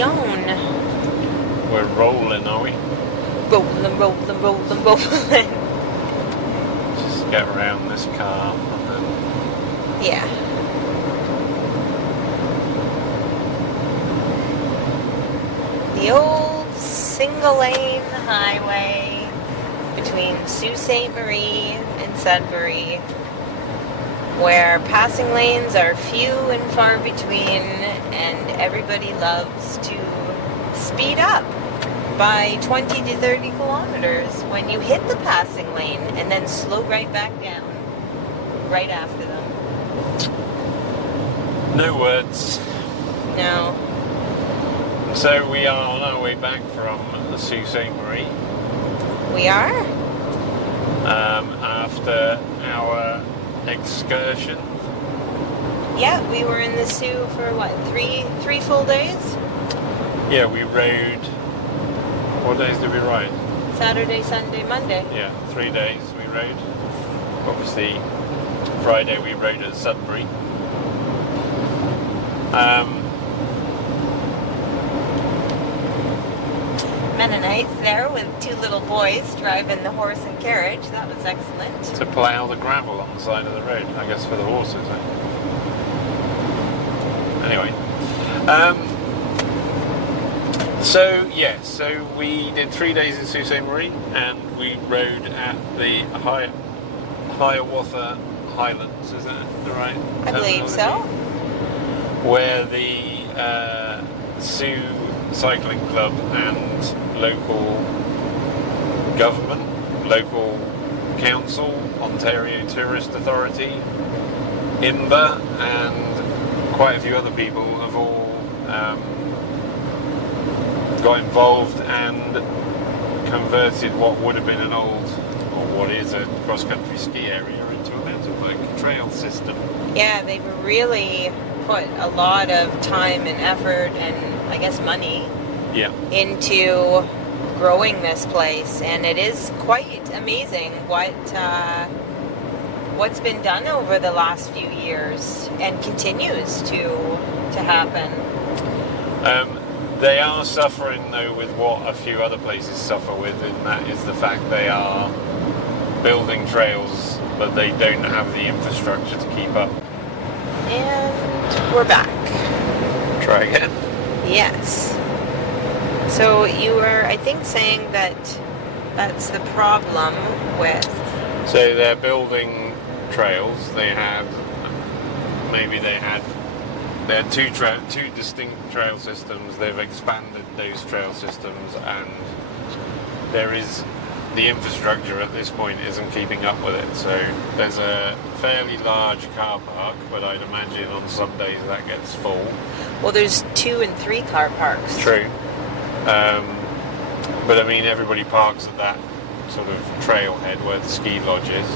we own. We're rolling, are we? Rolling, rolling, rolling, rolling. Just get around this car. Yeah. The old single-lane highway between Sault Ste. Marie and Sudbury, where passing lanes are few and far between, and everybody loves to speed up by 20 to 30 kilometers when you hit the passing lane and then slow right back down right after them. No words. No. So we are on our way back from the Sault Ste. Marie. We are? After our excursion. Yeah, we were in the Sioux for what, three full days? Yeah, we rode. What days did we ride? Saturday, Sunday, Monday. Yeah, 3 days we rode. Obviously, Friday we rode at Sudbury. Mennonites there with two little boys driving the horse and carriage. That was excellent. To plough the gravel on the side of the road, I guess for the horses. Anyway. So we did 3 days in Sault Ste. Marie, and we rode at the Hiawatha Highlands, is that the right I believe so. Where the Sioux Cycling Club and local government, local council, Ontario Tourist Authority, INBA, and quite a few other people have all got involved and converted what would have been an old, or what is a cross-country ski area, into a mountain bike trail system. Yeah, they've really put a lot of time and effort and, I guess, money into growing this place, and it is quite amazing what's been done over the last few years and continues to happen. They are suffering, though, with what a few other places suffer with, and that is the fact they are building trails, but they don't have the infrastructure to keep up. And we're back. Try again. Yes. So you were, I think, saying that that's the problem with... So they're building trails. They had two distinct trail systems. They've expanded those trail systems, and the infrastructure at this point isn't keeping up with it. So there's a fairly large car park, but I'd imagine on some days that gets full. Well, there's 2 and 3 car parks. True. But I mean, everybody parks at that sort of trailhead where the ski lodge is.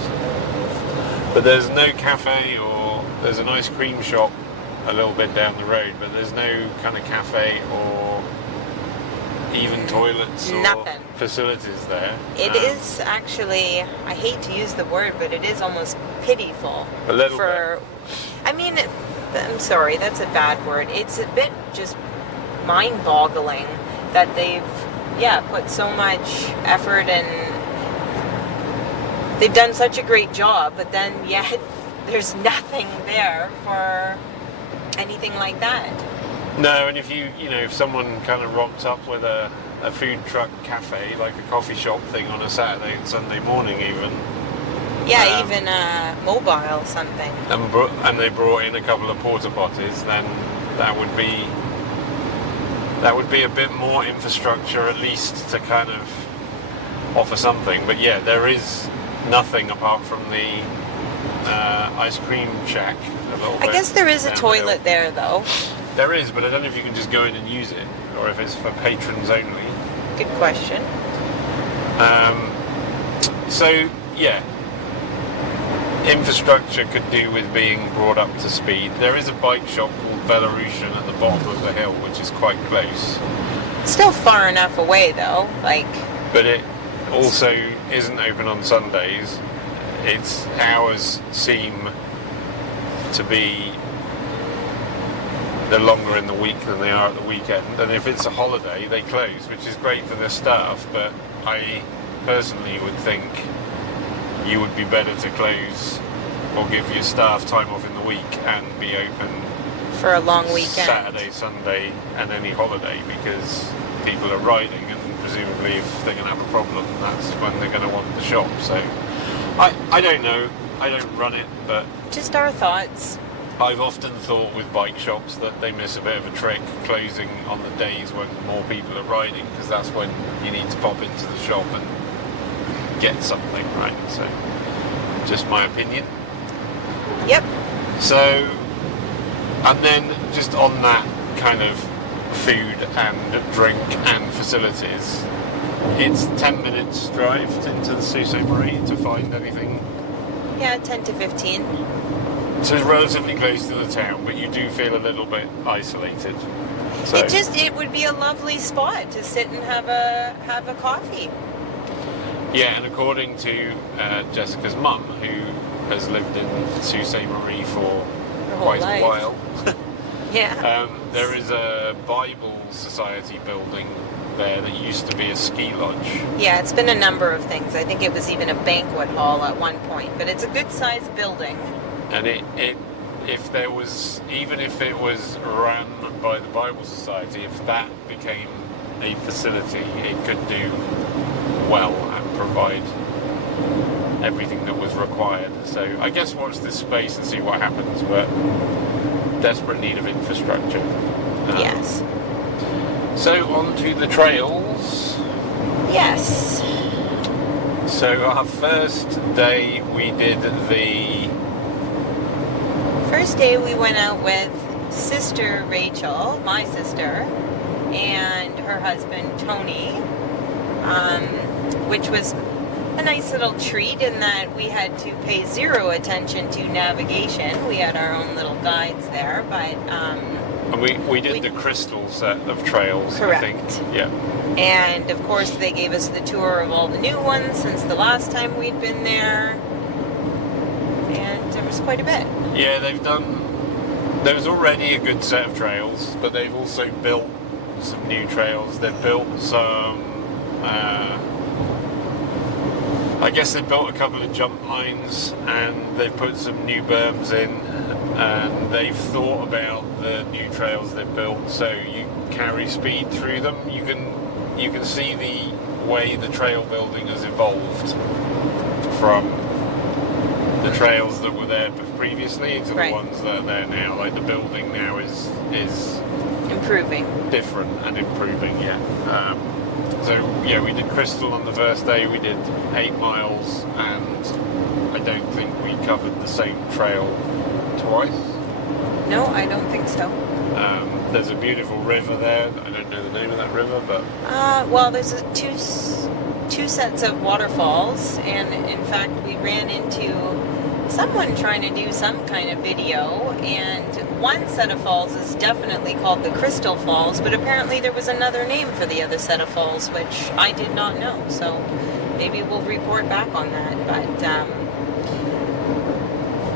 But there's no cafe, or there's an ice cream shop a little bit down the road, but there's no kind of cafe or even toilets or nothing. Facilities there. It is actually, I hate to use the word, but it is almost pitiful. A little bit. I mean, I'm sorry, that's a bad word. It's a bit just mind-boggling that they've, put so much effort and they've done such a great job, but then yet there's nothing there for anything like that. No, and if someone kind of rocked up with a food truck cafe, like a coffee shop thing on a Saturday and Sunday morning even. Yeah, even mobile something. And they brought in a couple of porta potties, then that would be a bit more infrastructure, at least, to kind of offer something. But yeah, there is nothing apart from the ice cream shack a little bit. I guess there is a toilet there, though. There is, but I don't know if you can just go in and use it, or if it's for patrons only. Good question. Infrastructure could do with being brought up to speed. There is a bike shop called Belarusian at the bottom of the hill, which is quite close. It's still far enough away, though. But it also isn't open on Sundays. Its hours seem to be... they're longer in the week than they are at the weekend. And if it's a holiday, they close, which is great for their staff. But I personally would think you would be better to close or give your staff time off in the week and be open for a long weekend, Saturday, Sunday, and any holiday, because people are riding, and presumably if they're going to have a problem, that's when they're going to want the shop. So I don't know. I don't run it, but just our thoughts. I've often thought with bike shops that they miss a bit of a trick closing on the days when more people are riding, because that's when you need to pop into the shop and get something, right? So, just my opinion. Yep. So, and then just on that kind of food and drink and facilities, it's 10 minutes drive into the Sault Ste. Marie to find anything. Yeah, 10 to 15. So it's relatively close to the town, but you do feel a little bit isolated. So It would be a lovely spot to sit and have a coffee. yeah, and according to Jessica's mum, who has lived in Sault Ste. Marie for quite a while, yeah, there is a Bible Society building there that used to be a ski lodge. Yeah, it's been a number of things. I think it was even a banquet hall at one point, but it's a good-sized building. And if there was, even if it was run by the Bible Society, if that became a facility, it could do well and provide everything that was required. So I guess watch this space and see what happens, but desperate need of infrastructure. Yes. So on to the trails. Yes. So our first day we did the... First day we went out with Sister Rachel, my sister, and her husband Tony, which was a nice little treat in that we had to pay zero attention to navigation. We had our own little guides there, but... and we did the crystal set of trails, correct. I think. Yeah. And of course they gave us the tour of all the new ones since the last time we'd been there. And there was quite a bit. Yeah, there was already a good set of trails, but they've also built some new trails. They've built some, I guess they built a couple of jump lines, and they've put some new berms in, and they've thought about the new trails they've built, so you carry speed through them. You can see the way the trail building has evolved from the trails that were there previously to the ones that are there now. Like the building now is improving, different and improving. Yeah. So yeah, we did Crystal on the first day. We did 8 miles, and I don't think we covered the same trail twice. No, I don't think so. There's a beautiful river there. I don't know the name of that river, but well, there's two sets of waterfalls, and in fact we ran into someone trying to do some kind of video, and one set of falls is definitely called the Crystal Falls, but apparently there was another name for the other set of falls, which I did not know, so maybe we'll report back on that. But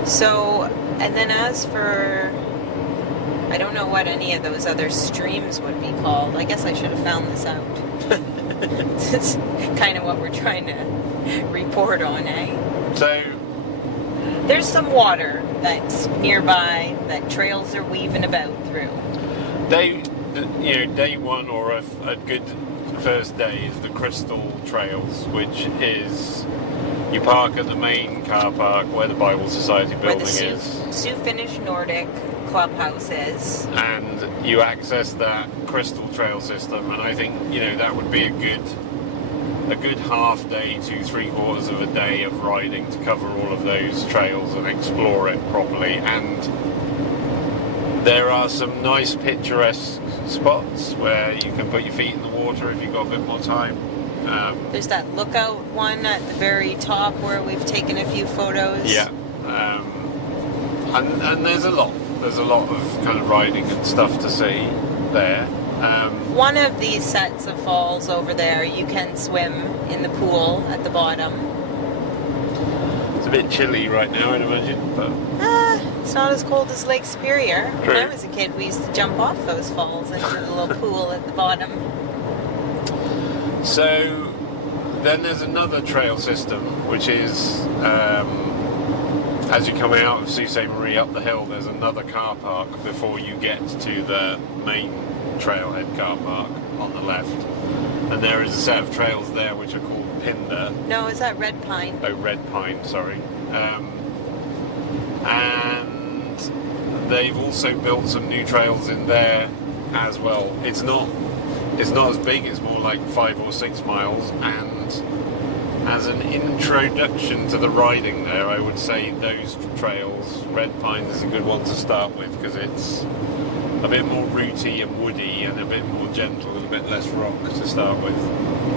so, and then as for, I don't know what any of those other streams would be called. I guess I should have found this out. This is kind of what we're trying to report on, eh? So there's some water that's nearby that trails are weaving about through. Day one, or a good first day, is the Crystal Trails, which is you park at the main car park where the Bible Society building is. Sioux Finnish Nordic clubhouse is. And you access that Crystal Trail system, and I think that would be a good half day to 3/4 of a day of riding to cover all of those trails and explore it properly. And there are some nice picturesque spots where you can put your feet in the water if you've got a bit more time. There's that lookout one at the very top where we've taken a few photos. Yeah. And there's a lot of kind of riding and stuff to see there. One of these sets of falls over there, you can swim in the pool at the bottom. It's a bit chilly right now, I'd imagine, but It's not as cold as Lake Superior. True. When I was a kid, we used to jump off those falls into the little pool at the bottom. So then there's another trail system, which is as you come out of Sault Ste. Marie up the hill, there's another car park before you get to the main trailhead car park on the left. And there is a set of trails there which are called Pinder. No, is that Red Pine? Oh, Red Pine, sorry. And they've also built some new trails in there as well. It's not as big, it's more like 5 or 6 miles, and as an introduction to the riding there, I would say those trails, Red Pine is a good one to start with because it's a bit more rooty and woody and a bit more gentle and a bit less rock to start with.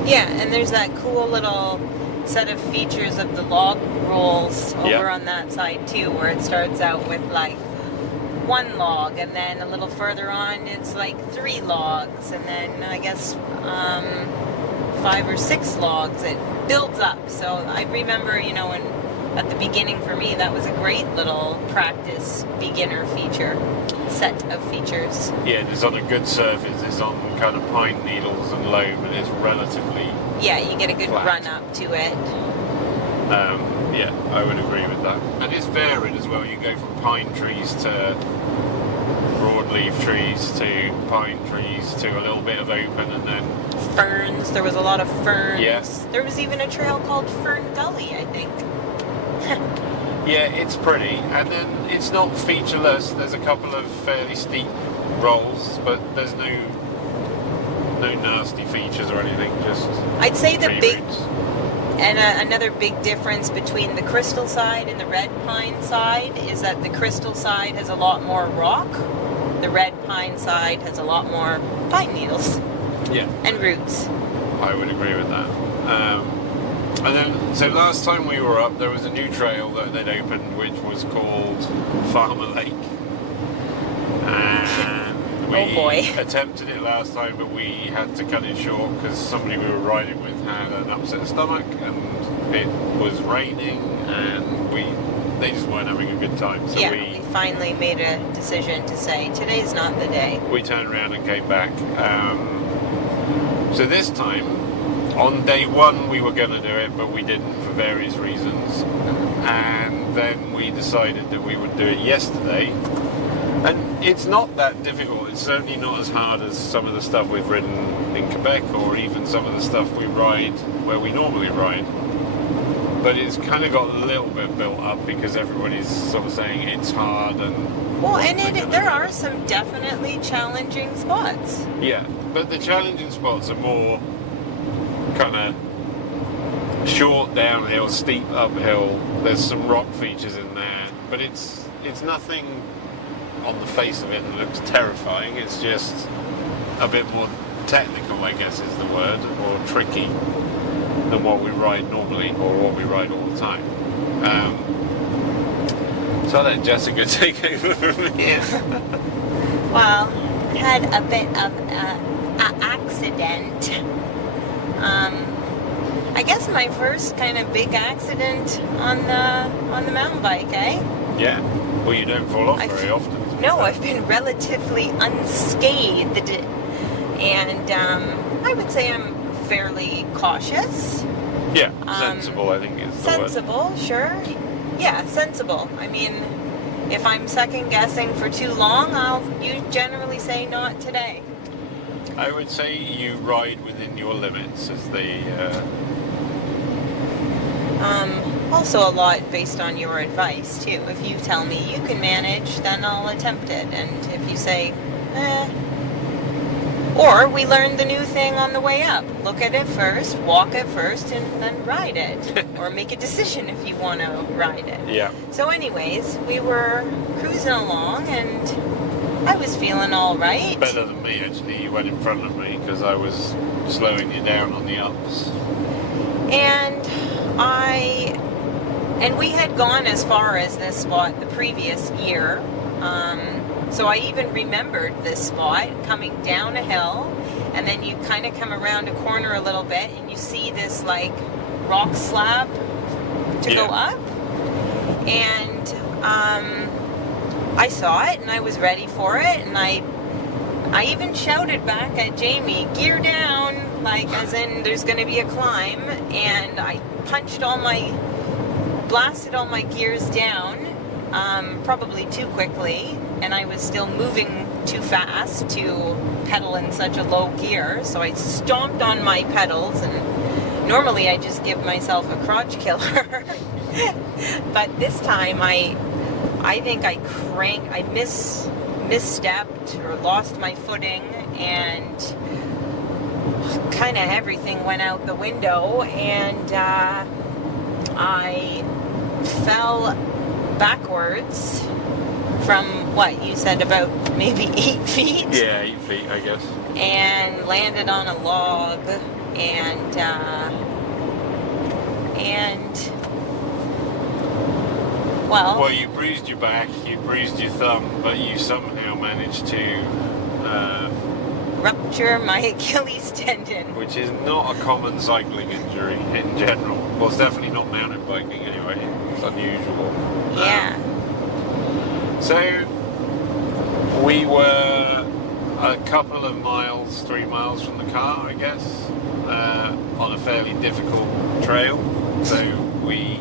Yeah, and there's that cool little set of features of the log rolls over on that side too, where it starts out with like 1 log, and then a little further on it's like 3 logs, and then I guess 5 or 6 logs. It builds up. So I remember, when at the beginning for me, that was a great little practice beginner feature set of features. Yeah, it's on a good surface. It's on kind of pine needles and loam, and it's relatively you get a good flat. run up to it. Yeah, I would agree with that. And it's varied as well. You go from pine trees to broadleaf trees to pine trees to a little bit of open, and then Ferns. There was a lot of ferns. Yes. There was even a trail called Fern Gully, I think. yeah, it's pretty. And then it's not featureless. There's a couple of fairly steep rolls, but there's no nasty features or anything. Just I'd say the tree big roots. and another big difference between the Crystal side and the Red Pine side is that the Crystal side has a lot more rock. The Red Pine side has a lot more pine needles Yeah, and roots. I would agree with that. And then, so last time we were up, there was a new trail that they'd opened, which was called Farmer Lake. And we attempted it last time, but we had to cut it short because somebody we were riding with had an upset stomach, and it was raining, and they just weren't having a good time. So we finally made a decision to say, today's not the day. we turned around and came back. So this time, on day 1 we were going to do it, but we didn't for various reasons. And then we decided that we would do it yesterday. And it's not that difficult. It's certainly not as hard as some of the stuff we've ridden in Quebec, or even some of the stuff we ride where we normally ride. But it's kind of got a little bit built up because everybody's sort of saying it's hard and... Well, and there are some definitely challenging spots. Yeah, but the challenging spots are more kind of short downhill, steep uphill. There's some rock features in there, but it's nothing on the face of it that looks terrifying. It's just a bit more technical, I guess is the word, or tricky than what we ride normally, or what we ride all the time. So I'll let Jessica take over from here. Well, had a bit of an accident. I guess my first kind of big accident on the mountain bike, eh? Yeah. Well, you don't fall off very often. No, I've been relatively unscathed, and I would say I'm fairly cautious. Yeah, sensible, I think is the word. Sensible, sure. Yeah, sensible. I mean, if I'm second guessing for too long, you generally say not today. I would say you ride within your limits, as they... Also a lot based on your advice, too. If you tell me you can manage, then I'll attempt it. And if you say, Or we learned the new thing on the way up. Look at it first, walk it first, and then ride it. Or make a decision if you want to ride it. Yeah. So anyways, we were cruising along, and I was feeling all right. Better than me, actually. You went in front of me because I was slowing you down on the ups. And we had gone as far as this spot the previous year. So I even remembered this spot coming down a hill, and then you kind of come around a corner a little bit, and you see this like rock slab to go up. And I saw it and I was ready for it, and I even shouted back at Jamie, gear down, like as in there's going to be a climb, and I blasted all my gears down, probably too quickly, and I was still moving too fast to pedal in such a low gear, so I stomped on my pedals, and normally I just give myself a crotch killer, but this time I think I misstepped or lost my footing, and kind of everything went out the window, and I fell backwards from what you said, about maybe 8 feet. Yeah, 8 feet, I guess. And landed on a log, and well, you bruised your back, you bruised your thumb, but you somehow managed to rupture my Achilles tendon. Which is not a common cycling injury in general. Well, it's definitely not mountain biking anyway. It's unusual. Yeah. So we were a couple of miles, 3 miles from the car, I guess, on a fairly difficult trail. So we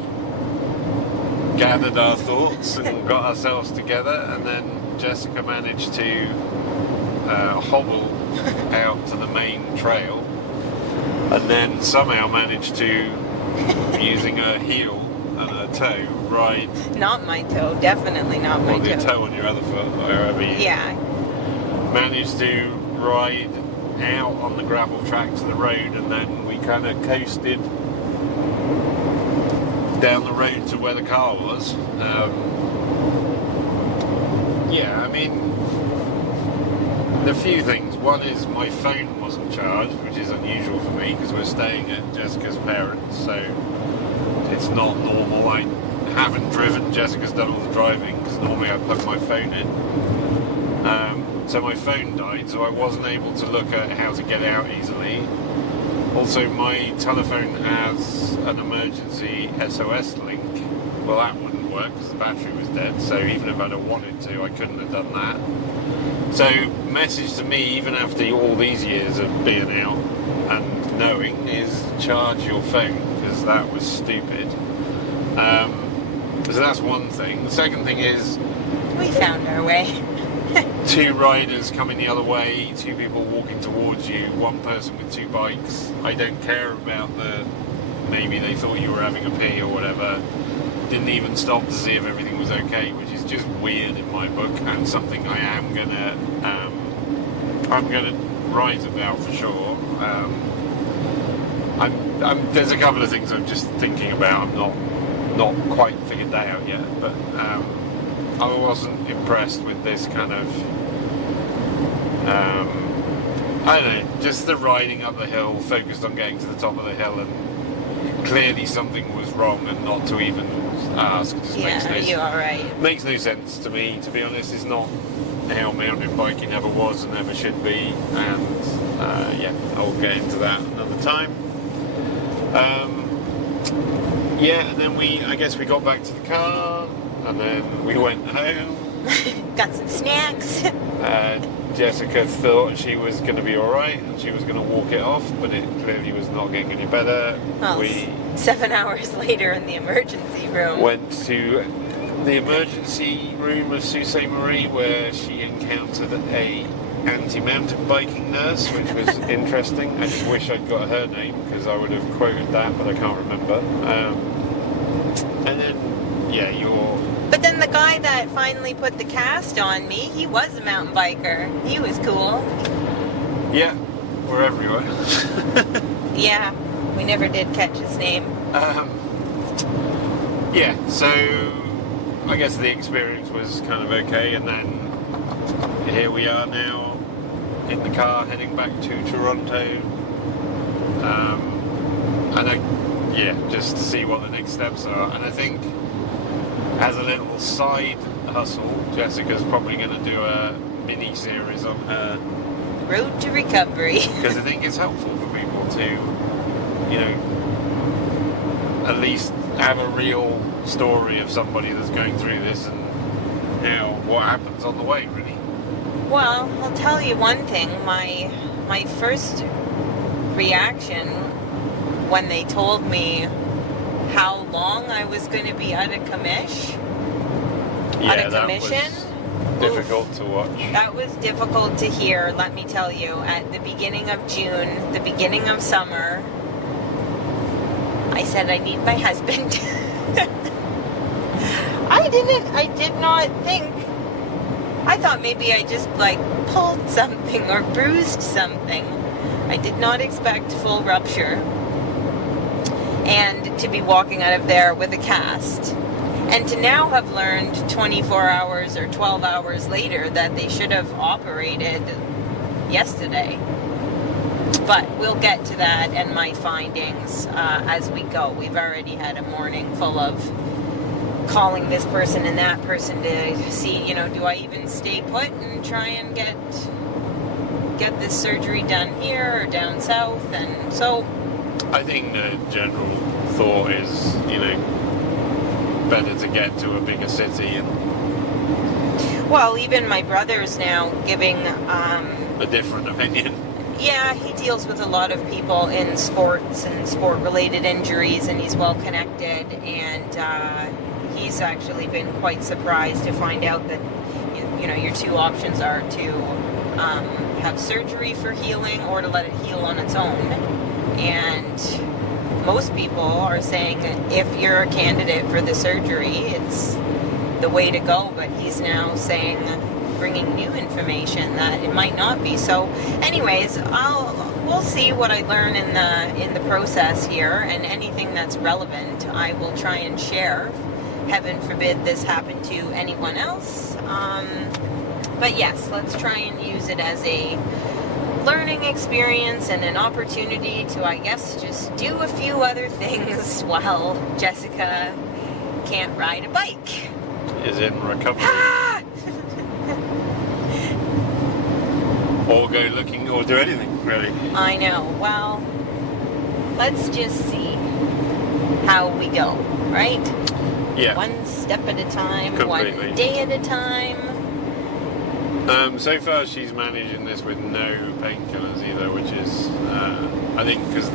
gathered our thoughts and got ourselves together, and then Jessica managed to hobble out to the main trail, and then somehow managed to, using her heel and her toe, ride. Not my toe, definitely not my toe. Or your toe on your other foot, wherever you. Yeah. Managed to ride out on the gravel track to the road, and then we kind of coasted down the road to where the car was. Yeah, I mean, a few things. One is my phone wasn't charged, which is unusual for me because we're staying at Jessica's parents, so it's not normal. I haven't driven. Jessica's done all the driving because normally I plug my phone in. So my phone died, so I wasn't able to look at how to get out easily. Also, my telephone has an emergency SOS link. Well, that wouldn't work because the battery was dead, so even if I'd have wanted to, I couldn't have done that. So, message to me, even after all these years of being out and knowing, is charge your phone, because that was stupid. So that's one thing. The second thing is, we found our way. 2 riders coming the other way, 2 people walking towards you, 1 person with 2 bikes. I don't care about maybe they thought you were having a pee or whatever. Didn't even stop to see if everything was okay, which is just weird in my book, and something I am gonna write about for sure. There's a couple of things I'm just thinking about. I'm not quite figured that out yet, but I wasn't impressed with this kind of, I don't know, just the riding up the hill, focused on getting to the top of the hill, and clearly something was wrong, and not to even ask. Just makes no sense to me, to be honest. It's not how mountain biking ever was and ever should be, and yeah, I'll get into that another time. Yeah, and then I guess we got back to the car, and then we went home. Got some snacks. Jessica thought she was going to be alright and she was going to walk it off, but it clearly was not getting any better. Well, 7 hours later in the emergency room. Went to the emergency room of Sault Ste. Marie, where she encountered a anti-mountain biking nurse, which was interesting. I just wish I'd got her name, because I would have quoted that, but I can't remember. And then, yeah, But then the guy that finally put the cast on me, he was a mountain biker. He was cool. Yeah, we're everywhere. Yeah, we never did catch his name. Yeah, so I guess the experience was kind of okay, and then here we are now in the car heading back to Toronto. Just to see what the next steps are. And I think, as a little side hustle, Jessica's probably going to do a mini-series on her road to recovery. Because I think it's helpful for people to, at least have a real story of somebody that's going through this, and Now, what happens on the way, really? Well, I'll tell you one thing. My first reaction when they told me how long I was going to be out of commission, That was difficult to watch. That was difficult to hear, let me tell you. At the beginning of June, the beginning of summer, I said I need my husband. I did not think. I thought maybe I just pulled something or bruised something. I did not expect full rupture. And to be walking out of there with a cast. And to now have learned 24 hours or 12 hours later that they should have operated yesterday. But we'll get to that and my findings as we go. We've already had a morning full of calling this person and that person to see, do I even stay put and try and get this surgery done here or down south? And so I think the general thought is, better to get to a bigger city. And well, even my brother's now giving a different opinion. Yeah, he deals with a lot of people in sports and sport-related injuries, and he's well connected, and he's actually been quite surprised to find out that your two options are to have surgery for healing or to let it heal on its own. And most people are saying that if you're a candidate for the surgery, it's the way to go, but he's now saying, bringing new information that it might not be. So anyways, we'll see what I learn in the process here, and anything that's relevant I will try and share. Heaven forbid this happen to anyone else. But yes, let's try and use it as a learning experience and an opportunity to, I guess, just do a few other things while Jessica can't ride a bike. Is in recovery. Or go looking, or do anything, really. I know. Well, let's just see how we go, right? Yeah. One step at a time, Completely. one day at a time. So far she's managing this with no painkillers either, which is, I think, because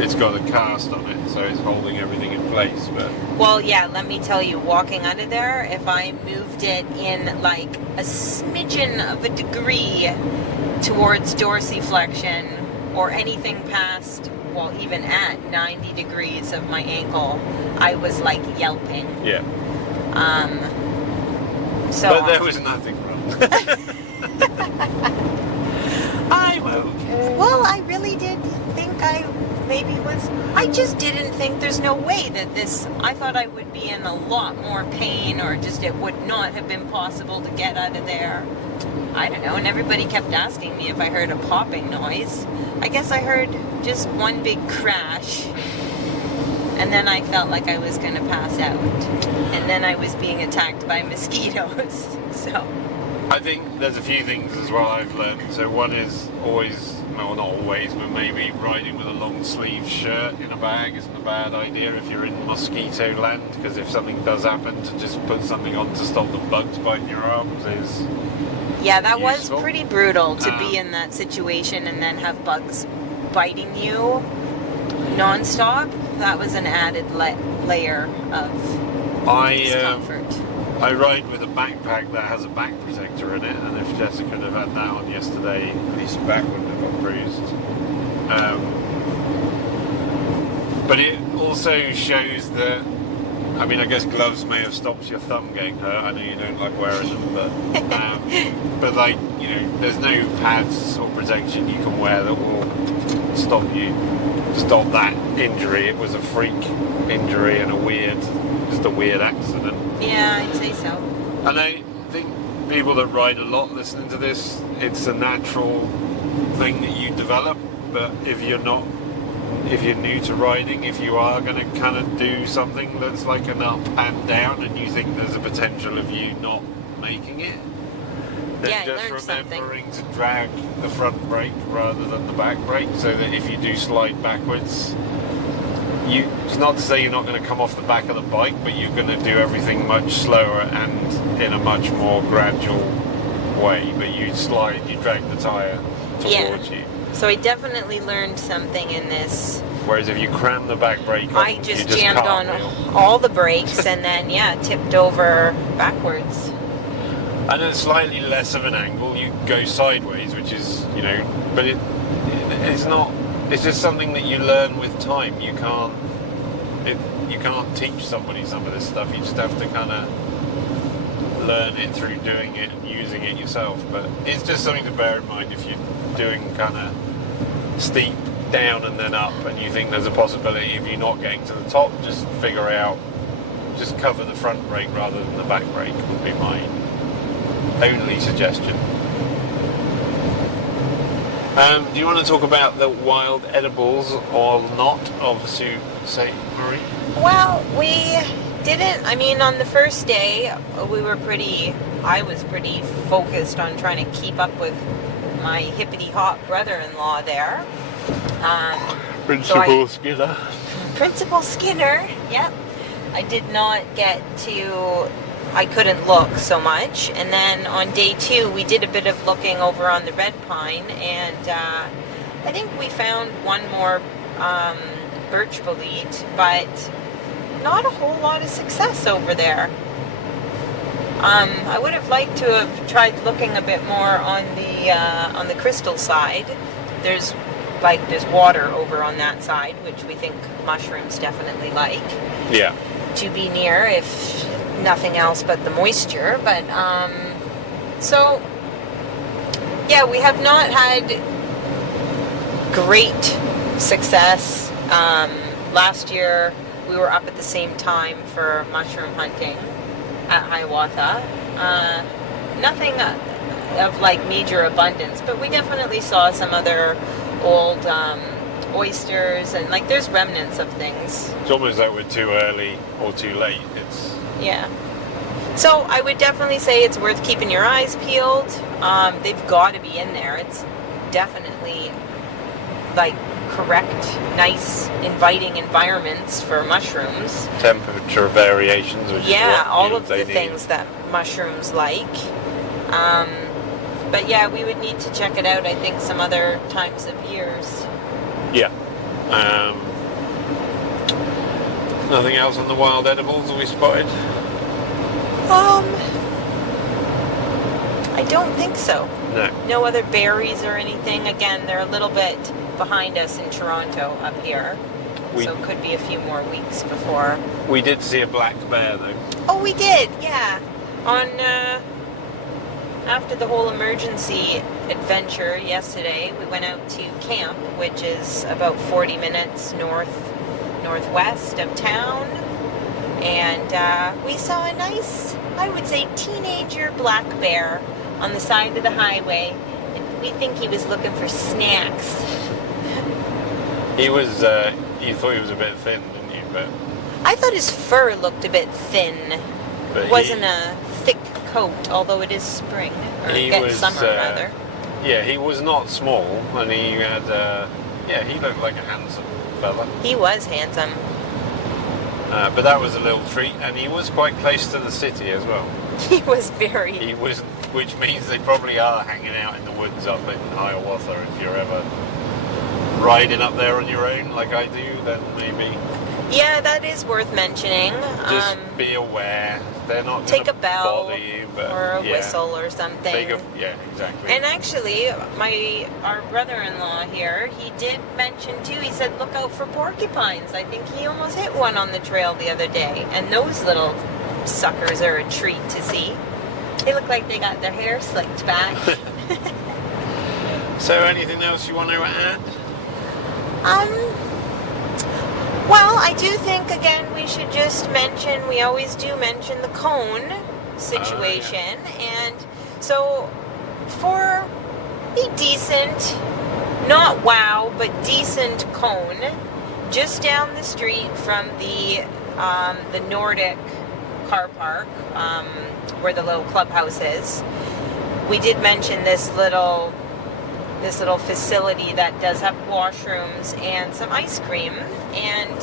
it's got a cast on it, so it's holding everything in place. But well, yeah, let me tell you, walking out of there, if I moved it in like a smidgen of a degree towards dorsiflexion or anything past, well, even at 90 degrees of my ankle, I was like yelping. yeah. So But there was nothing wrong. I'm okay. well, I really did think I just didn't think there's no way that I thought I would be in a lot more pain, or just it would not have been possible to get out of there. I don't know, and everybody kept asking me if I heard a popping noise. I guess I heard just one big crash, and then I felt like I was going to pass out, and then I was being attacked by mosquitoes, so... I think there's a few things as well I've learned. So one is always, well, not always, but maybe riding with a long sleeve shirt in a bag isn't a bad idea if you're in mosquito land, because if something does happen, to just put something on to stop the bugs biting your arms is Yeah, that useful. was pretty brutal to be in that situation and then have bugs biting you non-stop. That was an added layer of discomfort. I ride with a backpack that has a back protector in it, and if Jessica had had that on yesterday, at least her back wouldn't have got bruised. But it also shows that, I mean, I guess gloves may have stopped your thumb getting hurt. I know you don't like wearing them, but like, there's no pads or protection you can wear that will stop that injury. It was a freak injury and just a weird accident. Yeah, I'd say so. And I think people that ride a lot listening to this, it's a natural thing that you develop. But if you're new to riding, if you are going to kind of do something that's like an up and down, and you think there's a potential of you not making it, then Yeah, I just learned something. remembering to drag the front brake rather than the back brake, so that if you do slide backwards, it's not to say you're not going to come off the back of the bike, but you're going to do everything much slower and in a much more gradual way. But you slide, you drag the tyre towards you. So I definitely learned something in this. Whereas if you cram the back brake on, I just jammed on cartwheel. all the brakes and then, tipped over backwards. And at slightly less of an angle, you go sideways, which is, but it's not. It's just something that you learn with time. You can't teach somebody some of this stuff. You just have to kind of learn it through doing it and using it yourself. But it's just something to bear in mind if you're doing kind of steep down and then up, and you think there's a possibility of you not getting to the top. Just figure out. Just cover the front brake rather than the back brake would be my only suggestion. Do you want to talk about the wild edibles or not of Sault Ste. Marie? Well, we didn't. I mean, on the first day, I was pretty focused on trying to keep up with my hippity-hop brother-in-law there. Principal Skinner. Principal Skinner, yep. I did not get to... I couldn't look so much. And then on day 2, we did a bit of looking over on the Red Pine, and I think we found one more birch bolete, but not a whole lot of success over there. I would have liked to have tried looking a bit more on the crystal side. There's water over on that side, which we think mushrooms definitely like. Yeah. To be near, if nothing else but the moisture. But we have not had great success. Last year we were up at the same time for mushroom hunting at Hiawatha. Nothing of like major abundance, but we definitely saw some other old oysters, and like there's remnants of things. It's almost like we're too early or too late. So I would definitely say it's worth keeping your eyes peeled. They've got to be in there. It's definitely like correct, nice, inviting environments for mushrooms. Temperature variations, which is what all of the things that mushrooms like. But we would need to check it out, I think, some other times of years. Yeah. Nothing else on the wild edibles that we spotted? I don't think so. No. No other berries or anything. Again, they're a little bit behind us in Toronto up here. So it could be a few more weeks before. We did see a black bear, though. Oh, we did, yeah. After the whole emergency adventure yesterday, we went out to camp, which is about 40 minutes northwest of town, and we saw a nice, I would say, teenager black bear on the side of the highway, and we think he was looking for snacks. You thought he was a bit thin, didn't you? But I thought his fur looked a bit thin. It wasn't a thick coat, although it is spring, or summer rather. Yeah, he was not small, and he had, he looked like a handsome fella. He was handsome. But that was a little treat, and he was quite close to the city as well. He was very... which means they probably are hanging out in the woods up in Hiawatha. If you're ever riding up there on your own, like I do, then maybe... Yeah, that is worth mentioning. Just be aware. They're not take a bell bother you, but or a whistle or something. Exactly. And actually, our brother-in-law here, he did mention too. He said, "Look out for porcupines." I think he almost hit one on the trail the other day, and those little suckers are a treat to see. They look like they got their hair slicked back. So, anything else you want to add? Well, I do think, again, we should just mention, we always do mention the cone situation. And so, for a decent, not wow, but decent cone, just down the street from the Nordic car park, where the little clubhouse is, we did mention this little facility that does have washrooms and some ice cream, and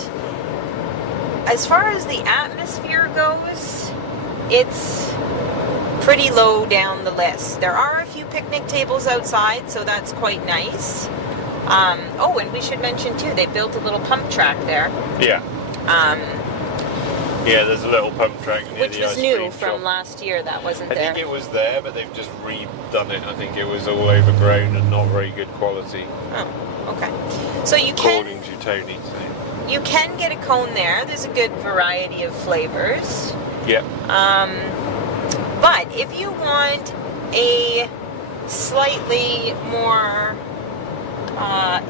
as far as the atmosphere goes, it's pretty low down the list. There are a few picnic tables outside, so that's quite nice. Oh, and we should mention too, they built a little pump track there. Yeah. Yeah, there's a little pump track near which the was ice new cream from shop. last year. That wasn't I there. think it was there, but they've just redone it. I think it was all overgrown and not very good quality, Oh, okay. So you can according to Tony. So. you can get a cone there. There's a good variety of flavors. Yeah. But if you want a slightly more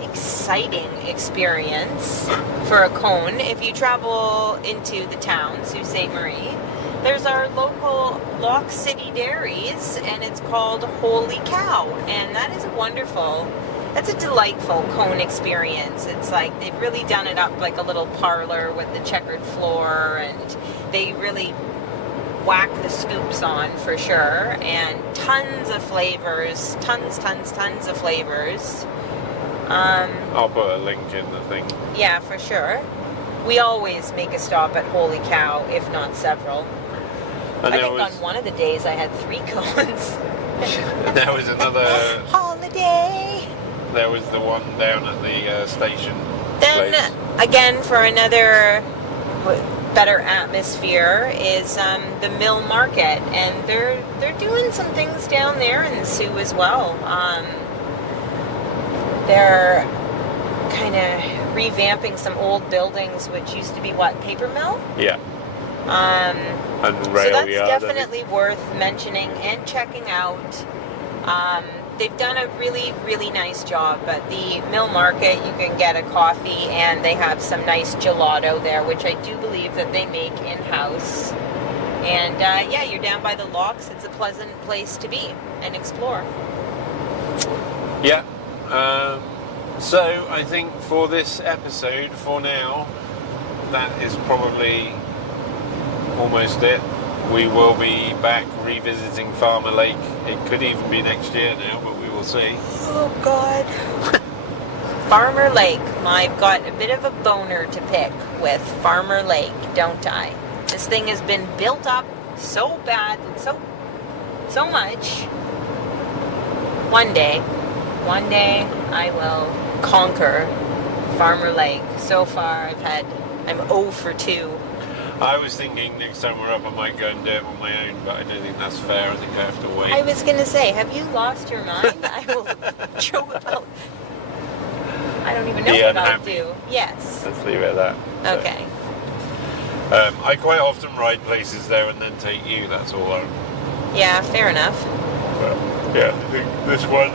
exciting experience for a cone, if you travel into the town, Sault Ste. Marie, there's our local Lock City Dairies, and it's called Holy Cow, and that is that's a delightful cone experience. It's like they've really done it up like a little parlor with the checkered floor, and they really whack the scoops on for sure, and tons of flavors, tons of flavors. I'll put a link in the thing. Yeah, for sure. We always make a stop at Holy Cow, if not several. And I think on one of the days I had 3 cones. And there was another. Holiday! There was the one down at the station. Then, place. again, for another better atmosphere is the Mill Market, and they're doing some things down there in the Sioux as well. They're kind of revamping some old buildings, which used to be paper mill. Yeah. And So rail that's yard. definitely worth mentioning and checking out. They've done a really, really nice job. At the Mill Market, you can get a coffee, and they have some nice gelato there, which I do believe that they make in-house. And yeah, you're down by the locks. It's a pleasant place to be and explore. Yeah. So I think for this episode, for now, that is probably almost it. We will be back revisiting Farmer Lake. It could even be next year now, but we will see. Oh, God. Farmer Lake. I've got a bit of a boner to pick with Farmer Lake, don't I? This thing has been built up so bad and so much. One day I will conquer Farmer Lake. So far I'm 0 for 2. I was thinking next time we're up I might go and do it on my own, but I don't think that's fair. I think I have to wait. I was going to say, have you lost your mind? I will joke about... I don't even know what I'll do. Yes. Let's leave it at that. So, Okay. I quite often ride places there and then take you, that's all. Yeah, fair enough. But, yeah, I think this one,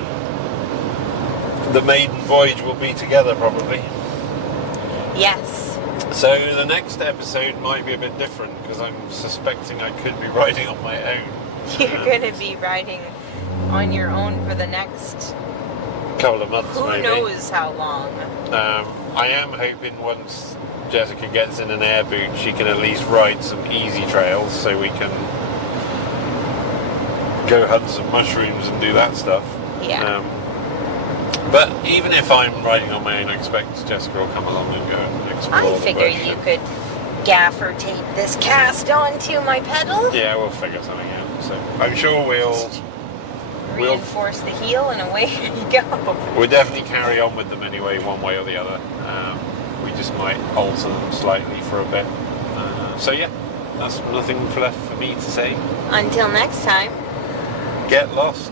the maiden voyage will be together probably. Yes. So the next episode might be a bit different because I'm suspecting I could be riding on my own. You're going to be riding on your own for the next... couple of months Who maybe. knows how long. I am hoping once Jessica gets in an air boot she can at least ride some easy trails so we can go hunt some mushrooms and do that stuff. Yeah. But even if I'm riding on my own, I expect Jessica will come along and go and explore I the figure bush you and- could gaffer tape this cast onto my pedal. Yeah, we'll figure something out. So I'm sure we'll Reinforce the heel and away you go. We'll definitely carry on with them anyway, one way or the other. We just might alter them slightly for a bit. So yeah, that's nothing left for me to say. Until next time. Get lost.